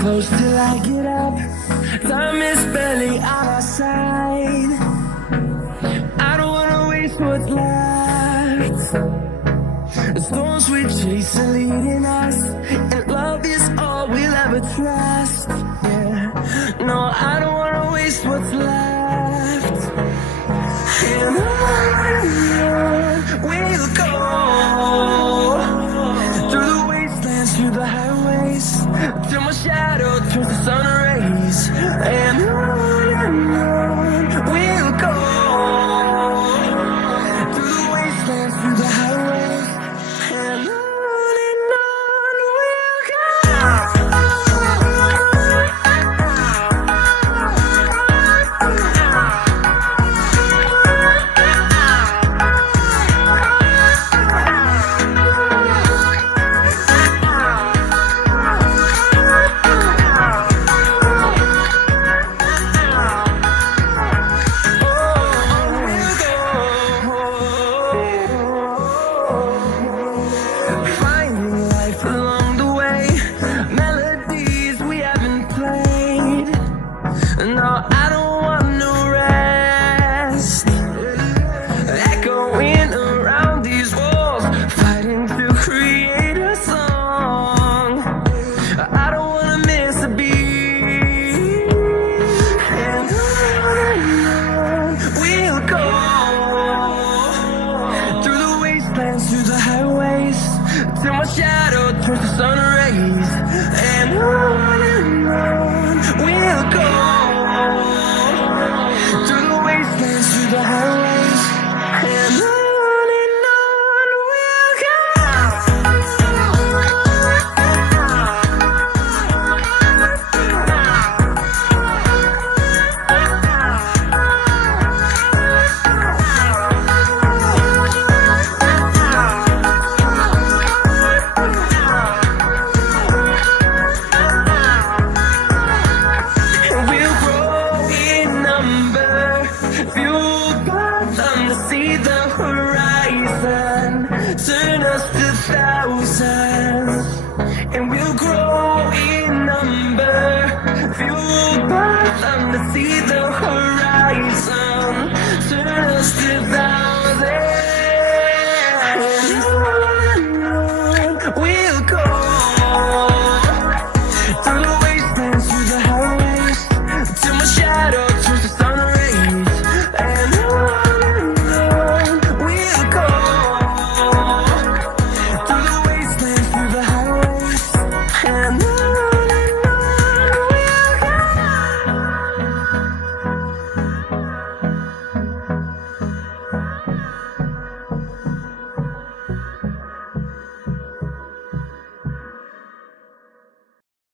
close till I get up. Time is barely on our side. I don't wanna waste what's left. The storms we chase are leading us, and love is all we'll ever trust. Yeah, no, I don't wanna waste what's left. And on we'll go, through the wastelands, through the highways, till my shadow turns to sun rays. And on we'll go, through the wastelands, through the highways, and on we'll go. Finding life along the way, melodies we haven't played. No, I don't want no rest. Echoing around these walls, fighting to create a song. I don't wanna miss a beat. And on we'll go, through the wastelands, through the highways, till my shadow turns to sun rays. And on we'll go, through the wastelands, through the highways, and on we'll go. We'll grow in number, fueled by them to see the horizon, turn us to thousands. And we'll grow in number, fueled by them to see the